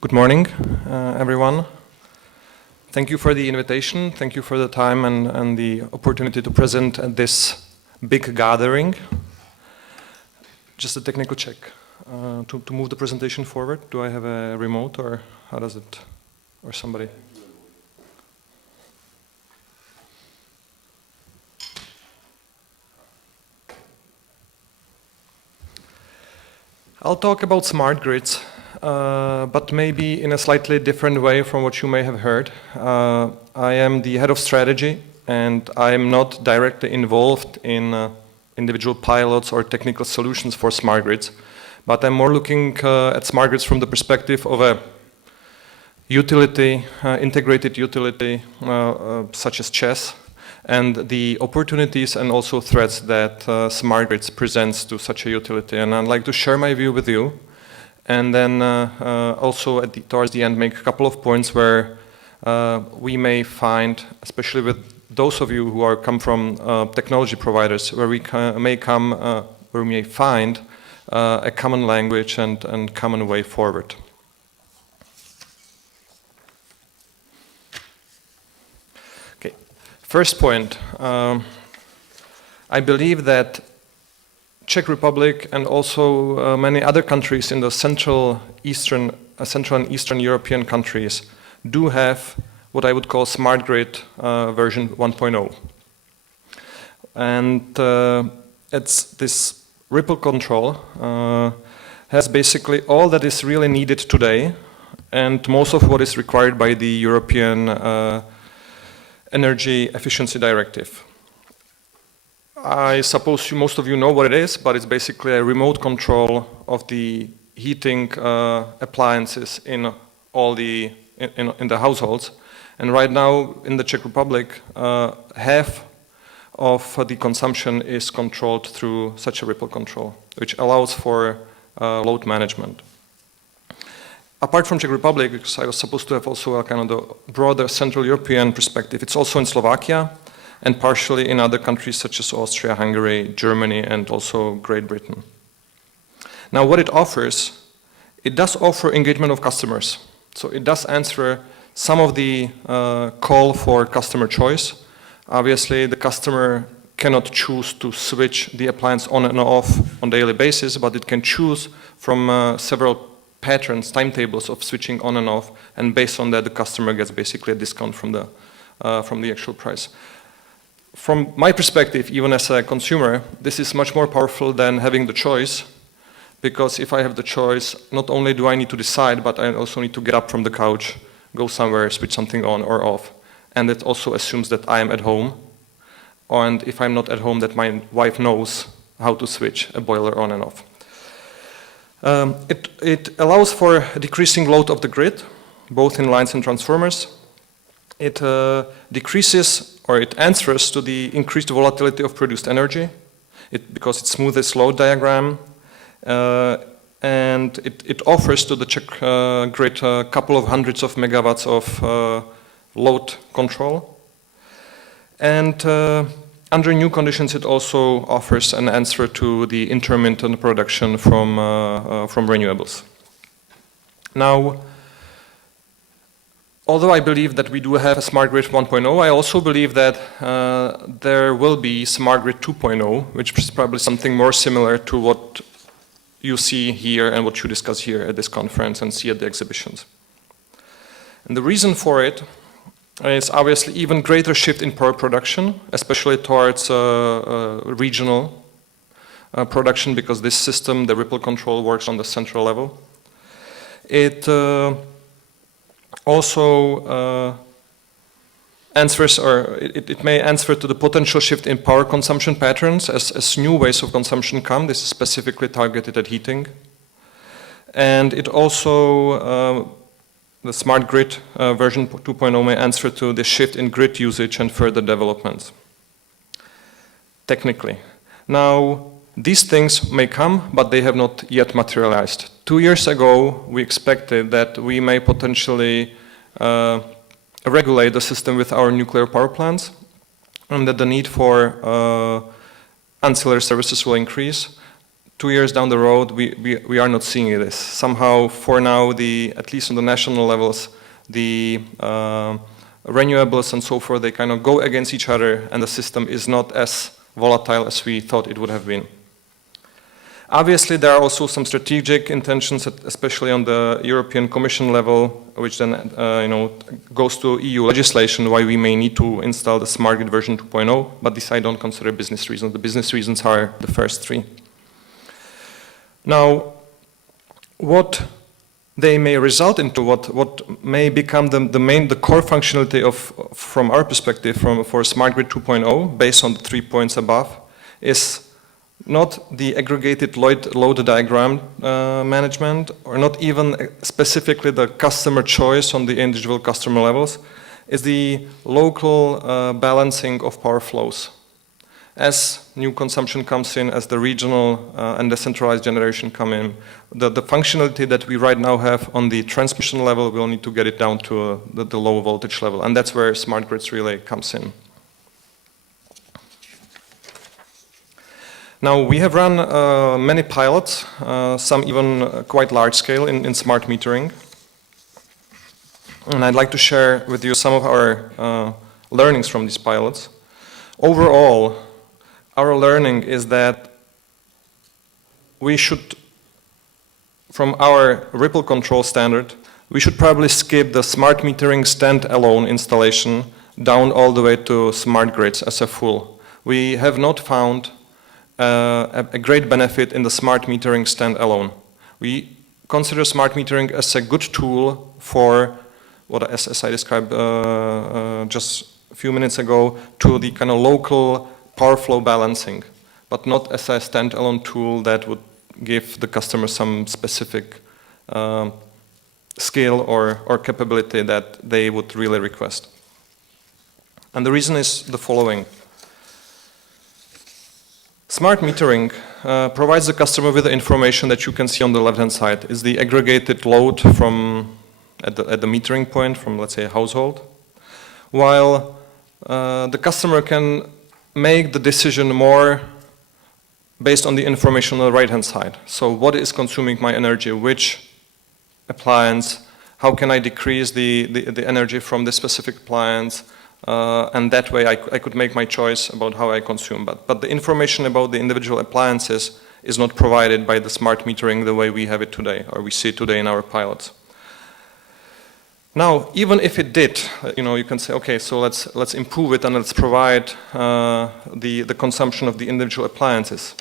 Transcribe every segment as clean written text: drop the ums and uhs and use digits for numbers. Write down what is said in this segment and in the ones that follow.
Good morning, everyone. Thank you for the invitation. Thank you for the time and the opportunity to present at this big gathering. Just a technical check. To move the presentation forward, do I have a remote or how does it, or somebody? I'll talk about smart grids, but maybe in a slightly different way from what you may have heard. I am the head of strategy and I am not directly involved in individual pilots or technical solutions for smart grids, but I'm more looking at smart grids from the perspective of a utility, integrated utility such as Czech, and the opportunities and also threats that smart grids presents to such a utility. And I'd like to share my view with you, and then also towards the end make a couple of points where we may find, especially with those of you who come from technology providers, where we may find a common language and common way forward. First point, I believe that Czech Republic and also many other countries in the Central and Eastern European countries do have what I would call smart grid version 1.0. And it's this ripple control has basically all that is really needed today and most of what is required by the European Energy Efficiency Directive. I suppose most of you know what it is, but it's basically a remote control of the heating appliances in all the in the households. And right now in the Czech Republic, half of the consumption is controlled through such a ripple control, which allows for load management. Apart from Czech Republic, because I was supposed to have also a kind of the broader Central European perspective, it's also in Slovakia and partially in other countries such as Austria, Hungary, Germany, and also Great Britain. Now what it offers, it does offer engagement of customers. So it does answer some of the call for customer choice. Obviously the customer cannot choose to switch the appliance on and off on a daily basis, but it can choose from several patterns, timetables of switching on and off, and based on that the customer gets basically a discount from the actual price. From my perspective, even as a consumer, this is much more powerful than having the choice, because if I have the choice, not only do I need to decide, but I also need to get up from the couch, go somewhere, switch something on or off, and it also assumes that I am at home, and if I'm not at home, that my wife knows how to switch a boiler on and off. It allows for a decreasing load of the grid, both in lines and transformers. It decreases or it answers to the increased volatility of produced energy because it smoothes load diagram, and it offers to the Czech grid a couple of hundreds of megawatts of load control. And under new conditions, it also offers an answer to the intermittent production from renewables. Now, although I believe that we do have a smart grid 1.0, I also believe that there will be smart grid 2.0, which is probably something more similar to what you see here and what you discuss here at this conference and see at the exhibitions. And the reason for it is obviously even greater shift in power production, especially towards regional production, because this system, the ripple control, works on the central level. It also answers, or it may answer to the potential shift in power consumption patterns as new ways of consumption come. This is specifically targeted at heating. And it also the smart grid version 2.0 may answer to the shift in grid usage and further developments, technically. Now, these things may come, but they have not yet materialized. 2 years ago, we expected that we may potentially regulate the system with our nuclear power plants, and that the need for ancillary services will increase. 2 years down the road, we are not seeing this. Somehow, for now, at least on the national levels, the renewables and so forth, they kind of go against each other, and the system is not as volatile as we thought it would have been. Obviously, there are also some strategic intentions, especially on the European Commission level, which then goes to EU legislation, why we may need to install the smart grid version 2.0, but this I don't consider business reasons. The business reasons are the first three. Now, what they may result into, what may become the core functionality from our perspective, for smart grid 2.0, based on the 3 points above, is not the aggregated load diagram management, or not even specifically the customer choice on the individual customer levels, is the local balancing of power flows. As new consumption comes in, as the regional and decentralized generation come in, the functionality that we right now have on the transmission level, we'll need to get it down to the low voltage level, and that's where smart grids really comes in. Now, we have run many pilots, some even quite large scale in smart metering. And I'd like to share with you some of our learnings from these pilots. Overall, our learning is that we should, from our ripple control standard, we should probably skip the smart metering standalone installation down all the way to smart grids as a full. We have not found a great benefit in the smart metering standalone. We consider smart metering as a good tool for what, as I described just a few minutes ago, to the kind of local power flow balancing, but not as a standalone tool that would give the customer some specific skill or capability that they would really request. And the reason is the following. Smart metering provides the customer with the information that you can see on the left-hand side. Is the aggregated load at the metering point from, let's say, a household, while the customer can make the decision more based on the information on the right-hand side. So what is consuming my energy, which appliance, how can I decrease the energy from this specific appliance, and that way I could make my choice about how I consume. But the information about the individual appliances is not provided by the smart metering the way we have it today, or we see it today in our pilots. Now, even if it did, you can say, okay, so let's improve it and let's provide the consumption of the individual appliances.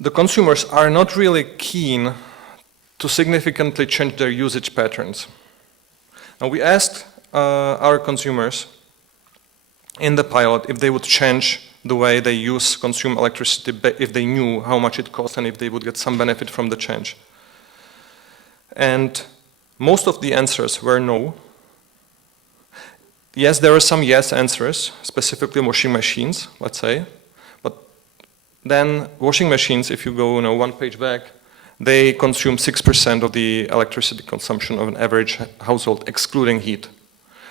The consumers are not really keen to significantly change their usage patterns. Now, we asked our consumers in the pilot if they would change the way they consume electricity if they knew how much it costs and if they would get some benefit from the change. And most of the answers were no. Yes, there were some yes answers, specifically washing machines, let's say. But then washing machines, if you go one page back, they consume 6% of the electricity consumption of an average household, excluding heat.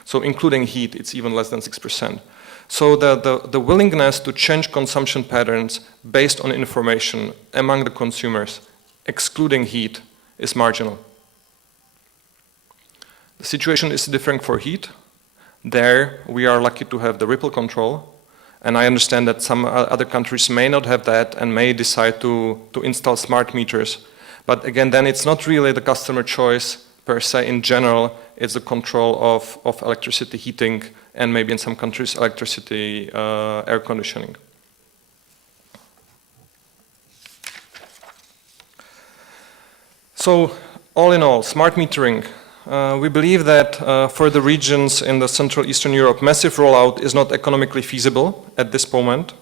So including heat, it's even less than 6%. So the willingness to change consumption patterns based on information among the consumers, excluding heat, is marginal. The situation is different for heat. There, we are lucky to have the ripple control. And I understand that some other countries may not have that and may decide to install smart meters. But again, then it's not really the customer choice per se in general. It's the control of electricity heating and maybe in some countries electricity air conditioning. So all in all, smart metering. We believe that for the regions in the Central Eastern Europe, massive rollout is not economically feasible at this moment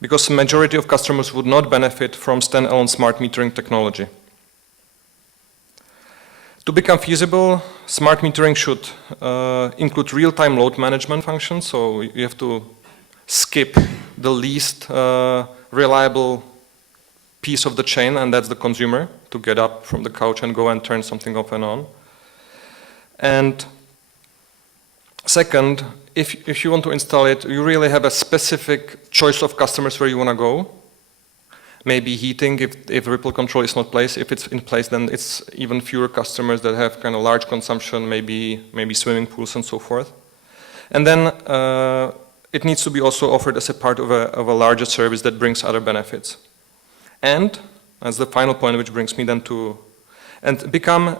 because the majority of customers would not benefit from standalone smart metering technology. To become feasible, smart metering should include real-time load management functions, so you have to skip the least reliable piece of the chain, and that's the consumer, to get up from the couch and go and turn something off and on. And second, if you want to install it, you really have a specific choice of customers where you want to go. maybe heating if ripple control is not placed. If it's in place, then it's even fewer customers that have kind of large consumption, maybe swimming pools and so forth. And then it needs to be also offered as a part of a larger service that brings other benefits. And as the final point, which brings me then to become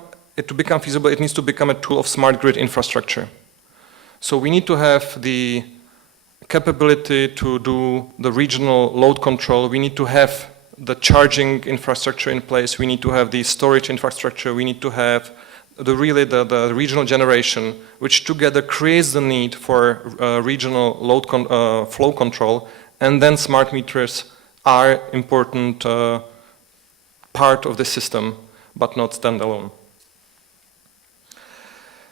feasible, it needs to become a tool of smart grid infrastructure. So we need to have the capability to do the regional load control. We need to have the charging infrastructure in place. We need to have the storage infrastructure. We need to have the regional generation, which together creates the need for regional load flow control. And then smart meters are important part of the system, but not standalone.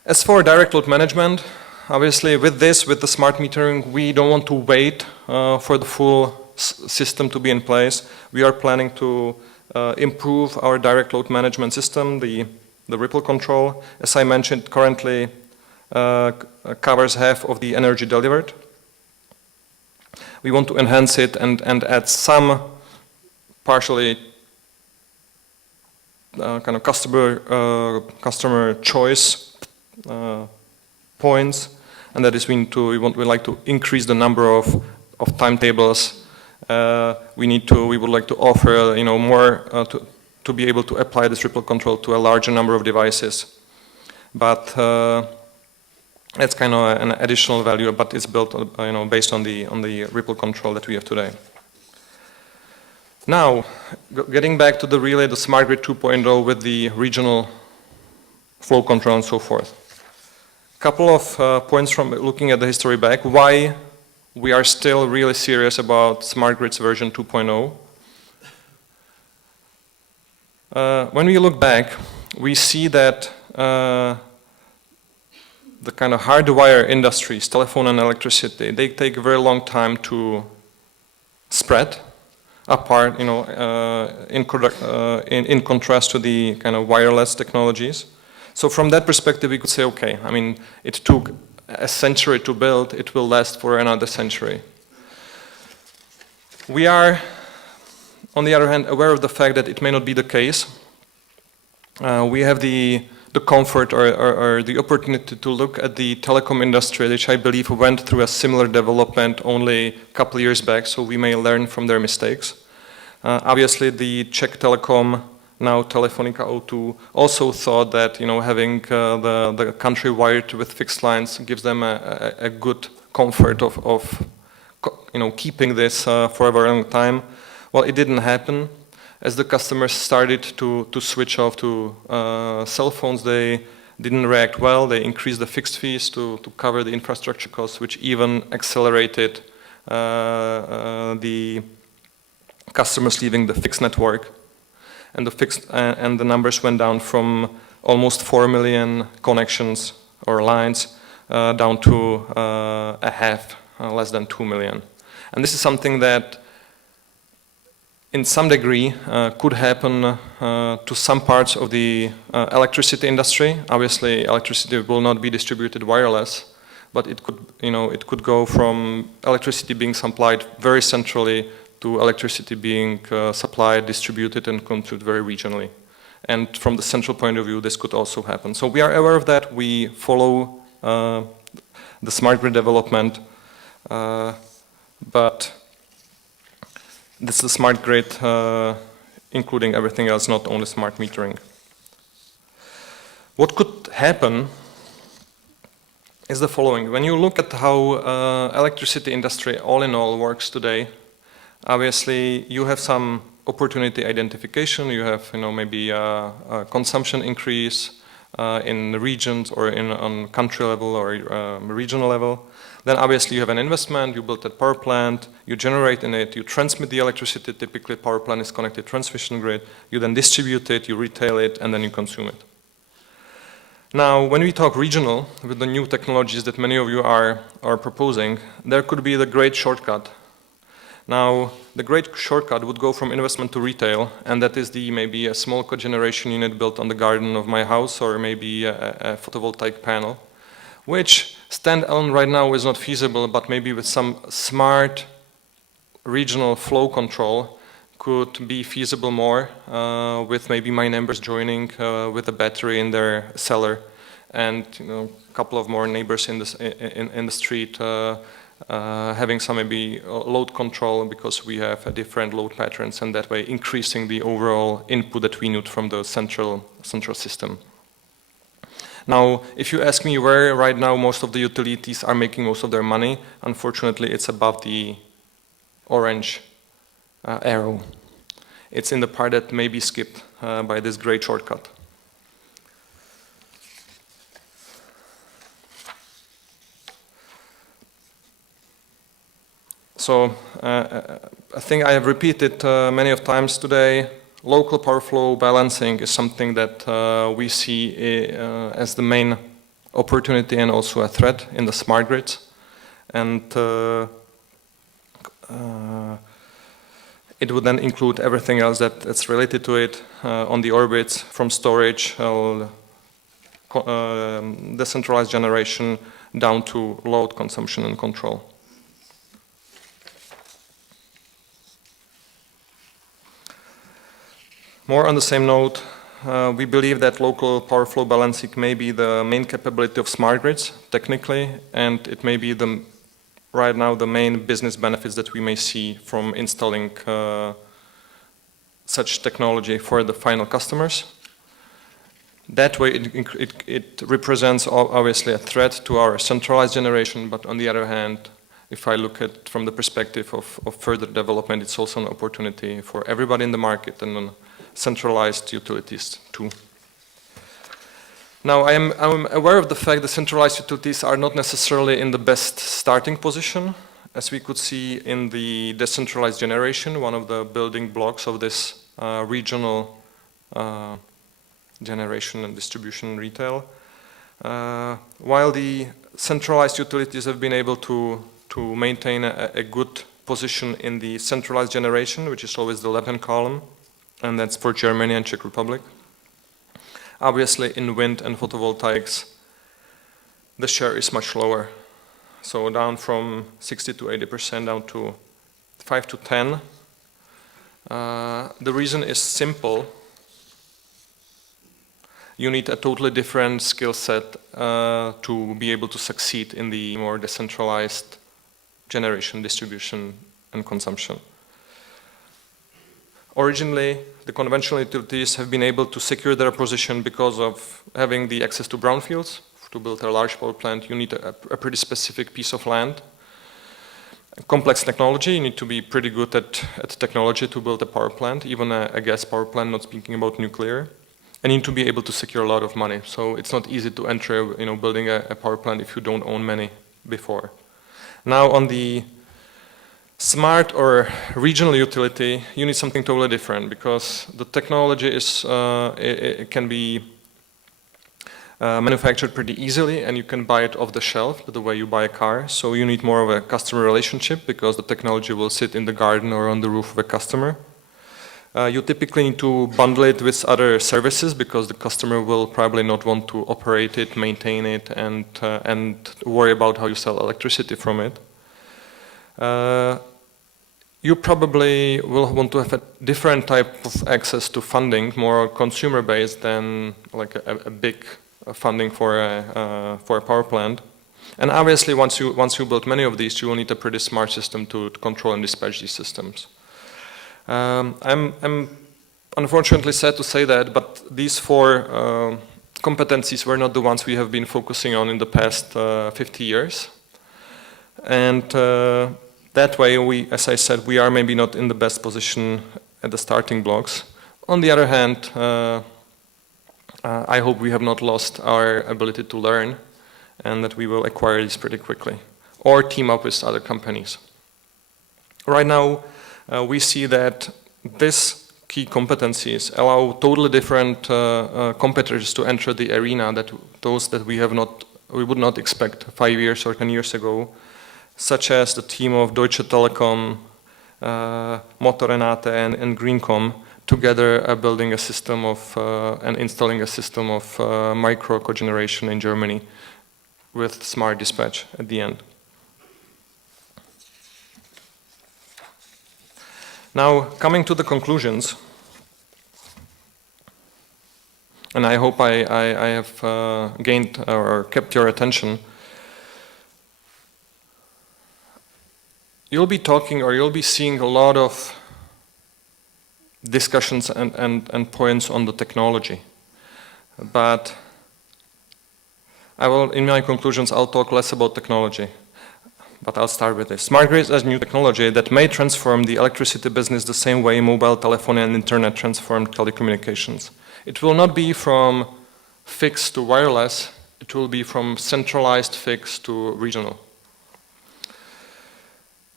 As for direct load management, obviously with the smart metering, we don't want to wait for the full system to be in place. We are planning to improve our direct load management system, the ripple control. As I mentioned, currently covers half of the energy delivered. We want to enhance it and add some partially kind of customer choice points, and that is we would like to increase the number of timetables. We would like to offer more to be able to apply this ripple control to a larger number of devices. But it's kind of an additional value, but it's built based on the ripple control that we have today. Now, getting back to the smart grid 2.0 with the regional flow control and so forth. Couple of points from looking at the history back, why we are still really serious about smart grids version 2.0. When we look back, we see that the kind of hardwire industries, telephone and electricity, they take a very long time to spread apart, in contrast to the kind of wireless technologies. So from that perspective, we could say, okay, I mean, it took a century to build, it will last for another century. We are, on the other hand, aware of the fact that it may not be the case. We have the comfort or the opportunity to look at the telecom industry, which I believe went through a similar development only a couple of years back, so we may learn from their mistakes. Obviously, the Czech Telecom, now Telefonica O2, also thought that having the country wired with fixed lines gives them a good comfort of keeping this for a very long time. Well, it didn't happen. As the customers started to switch off to cell phones, they didn't react well. They increased the fixed fees to cover the infrastructure costs, which even accelerated the customers leaving the fixed network. And the numbers went down from almost 4 million connections or lines down to a half, less than 2 million. And this is something that in some degree could happen to some parts of the electricity industry. Obviously, electricity will not be distributed wireless, but it could go from electricity being supplied very centrally to electricity being supplied, distributed, and consumed very regionally. And from the central point of view, this could also happen. So we are aware of that. We follow the smart grid development, but this is the smart grid, including everything else, not only smart metering. What could happen is the following. When you look at how electricity industry all in all works today, obviously you have some opportunity identification, you have maybe a consumption increase in the regions or on country level or regional level. Then obviously you have an investment, you build a power plant, you generate in it, you transmit the electricity, typically power plant is connected to transmission grid, you then distribute it, you retail it, and then you consume it. Now, when we talk regional, with the new technologies that many of you are proposing, there could be the great shortcut. Now, the great shortcut would go from investment to retail, and that is maybe a small cogeneration unit built on the garden of my house, or maybe a photovoltaic panel, which standalone right now is not feasible, but maybe with some smart regional flow control could be feasible more with maybe my neighbors joining with a battery in their cellar, and a couple of more neighbors in the street having some maybe load control, because we have different load patterns, and that way increasing the overall input that we need from the central system. Now, if you ask me where right now most of the utilities are making most of their money, unfortunately it's above the orange arrow. It's in the part that may be skipped by this great shortcut. So I think I have repeated many of times today, local power flow balancing is something that we see as the main opportunity and also a threat in the smart grids. And it would then include everything else that's related to it on the orbits, from storage, decentralized generation, down to load consumption and control. More on the same note, we believe that local power flow balancing may be the main capability of smart grids, technically, and it may be right now the main business benefits that we may see from installing such technology for the final customers. That way it represents obviously a threat to our centralized generation, but on the other hand, if I look at it from the perspective of further development, it's also an opportunity for everybody in the market and centralized utilities too. Now I'm aware of the fact that centralized utilities are not necessarily in the best starting position, as we could see in the decentralized generation, one of the building blocks of this regional generation and distribution retail. While the centralized utilities have been able to maintain a good position in the centralized generation, which is always the left-hand column, and that's for Germany and Czech Republic. Obviously, in wind and photovoltaics, the share is much lower. So down from 60 to 80%, down to 5 to 10. The reason is simple. You need a totally different skill set to be able to succeed in the more decentralized generation, distribution, and consumption. Originally, the conventional utilities have been able to secure their position because of having the access to brownfields. To build a large power plant, you need a pretty specific piece of land. Complex technology, you need to be pretty good at technology to build a power plant, even a gas power plant, not speaking about nuclear. And you need to be able to secure a lot of money. So it's not easy to enter, building a power plant if you don't own many before. Now on the smart or regional utility, you need something totally different, because the technology is it can be manufactured pretty easily, and you can buy it off the shelf the way you buy a car. So you need more of a customer relationship, because the technology will sit in the garden or on the roof of a customer. You typically need to bundle it with other services, because the customer will probably not want to operate it, maintain it, and worry about how you sell electricity from it. You probably will want to have a different type of access to funding, more consumer-based than like a big funding for a power plant. And obviously, once you build many of these, you will need a pretty smart system to control and dispatch these systems. I'm unfortunately sad to say that, but these four competencies were not the ones we have been focusing on in the past 50 years. And that way, as I said, we are maybe not in the best position at the starting blocks. On the other hand, I hope we have not lost our ability to learn, and that we will acquire these pretty quickly, or team up with other companies. Right now, we see that these key competencies allow totally different competitors to enter the arena, those that we would not expect 5 years or 10 years ago, such as the team of Deutsche Telecom, Motorenate, and Greencom, together building a system of and installing a system of micro cogeneration in Germany with smart dispatch at the end. Now, coming to the conclusions, and I hope I have gained or kept your attention. You'll be talking or you'll be seeing a lot of discussions and points on the technology. But I will, in my conclusions, I'll talk less about technology. But I'll start with this. Smart grids as new technology that may transform the electricity business the same way mobile telephony and internet transformed telecommunications. It will not be from fixed to wireless, it will be from centralized fixed to regional.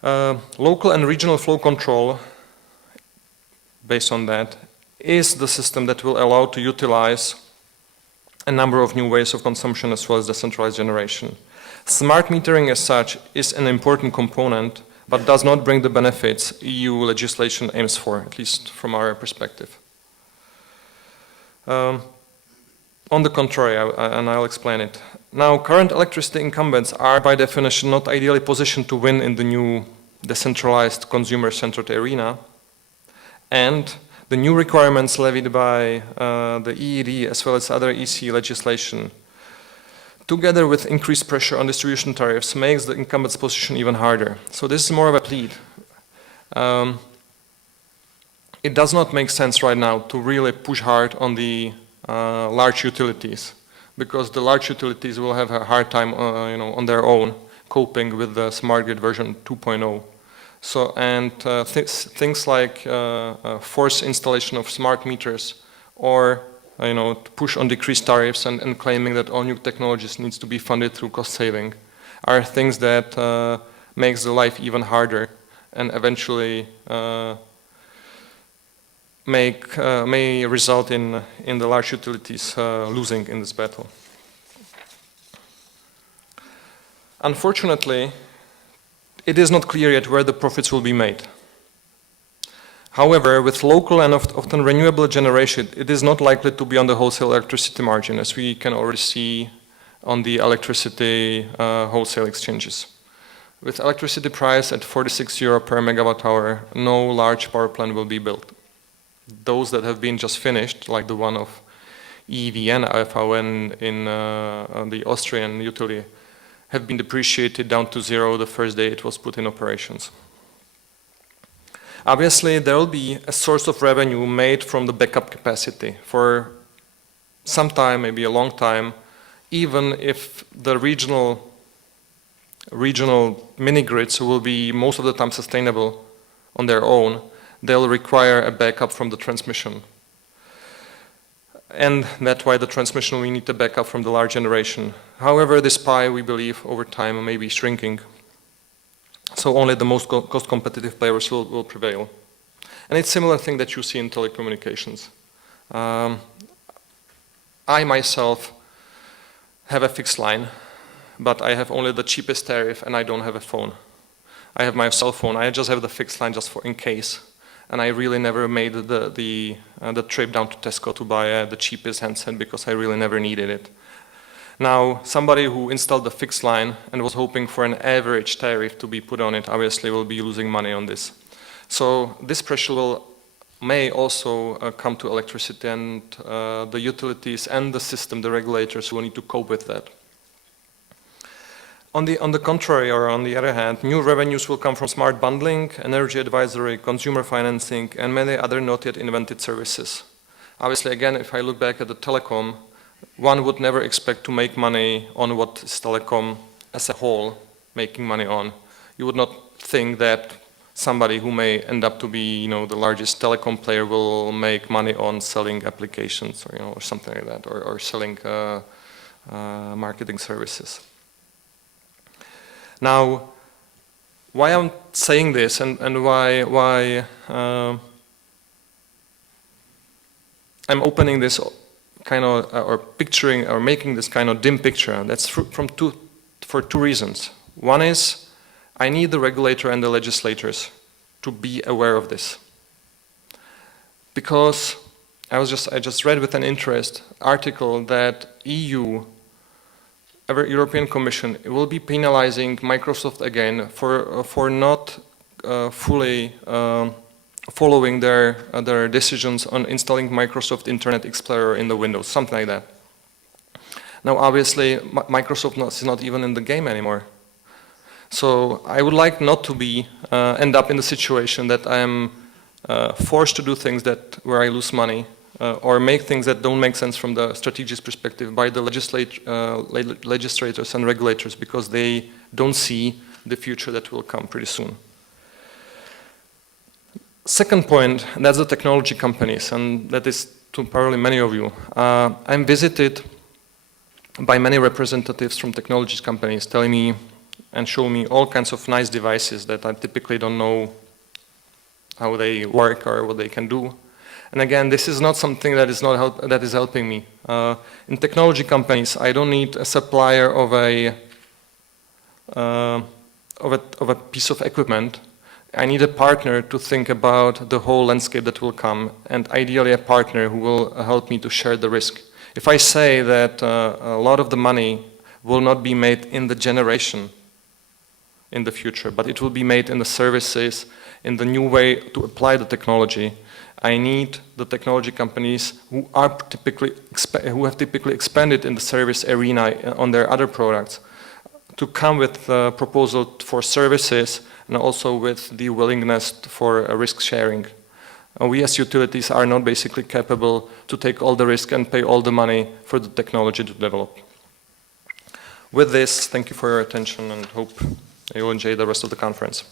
Local and regional flow control, based on that, is the system that will allow to utilize a number of new ways of consumption as well as decentralized generation. Smart metering as such is an important component, but does not bring the benefits EU legislation aims for, at least from our perspective. On the contrary, and I'll explain it. Now, current electricity incumbents are by definition not ideally positioned to win in the new decentralized consumer-centered arena, and the new requirements levied by the EED as well as other EC legislation, together with increased pressure on distribution tariffs, makes the incumbent's position even harder. So this is more of a plead. It does not make sense right now to really push hard on the large utilities, because the large utilities will have a hard time on their own coping with the smart grid version 2.0. So, and things like forced installation of smart meters, or to push on decreased tariffs and claiming that all new technologies needs to be funded through cost saving, are things that makes the life even harder and eventually may result in the large utilities losing in this battle. Unfortunately, it is not clear yet where the profits will be made. However, with local and often renewable generation, it is not likely to be on the wholesale electricity margin, as we can already see on the electricity wholesale exchanges. With electricity price at 46 euro per megawatt hour, no large power plant will be built. Those that have been just finished, like the one of EVN AVN in the Austrian utility, have been depreciated down to zero the first day it was put in operations. Obviously, there will be a source of revenue made from the backup capacity for some time, maybe a long time, even if the regional mini-grids will be most of the time sustainable on their own. They'll require a backup from the transmission. And that's why the transmission will need a backup from the large generation. However, this pie, we believe, over time may be shrinking. So only the most cost-competitive players will prevail. And it's a similar thing that you see in telecommunications. I myself have a fixed line, but I have only the cheapest tariff and I don't have a phone. I have my cell phone, I just have the fixed line just for in case. And I really never made the trip down to Tesco to buy the cheapest handset because I really never needed it. Now, somebody who installed the fixed line and was hoping for an average tariff to be put on it, obviously will be losing money on this. So this pressure may also come to electricity, and the utilities and the system, the regulators, will need to cope with that. On the contrary, or on the other hand, new revenues will come from smart bundling, energy advisory, consumer financing, and many other not yet invented services. Obviously, again, if I look back at the telecom, one would never expect to make money on what is telecom as a whole making money on. You would not think that somebody who may end up to be, the largest telecom player will make money on selling applications, or something like that, or selling marketing services. Now, why I'm saying this and why I'm opening this kind of, or picturing, or making this kind of dim picture, and that's for two reasons. One is, I need the regulator and the legislators to be aware of this. Because I just read with an interest article that European Commission will be penalizing Microsoft again for not fully following their decisions on installing Microsoft Internet Explorer in the Windows, something like that. Now obviously Microsoft is not even in the game anymore. So I would like not to end up in the situation that I am forced to do things where I lose money or make things that don't make sense from the strategic perspective by the legislators and regulators because they don't see the future that will come pretty soon. Second point, that's the technology companies, and that is to probably many of you. I'm visited by many representatives from technology companies telling me and show me all kinds of nice devices that I typically don't know how they work or what they can do. And again, this is not something that is helping me. In technology companies, I don't need a supplier of a piece of equipment. I need a partner to think about the whole landscape that will come, and ideally a partner who will help me to share the risk. If I say that a lot of the money will not be made in the generation in the future, but it will be made in the services, in the new way to apply the technology, I need the technology companies who have typically expanded in the service arena on their other products to come with a proposal for services and also with the willingness for risk sharing. We as utilities are not basically capable to take all the risk and pay all the money for the technology to develop. With this, thank you for your attention and hope you will enjoy the rest of the conference.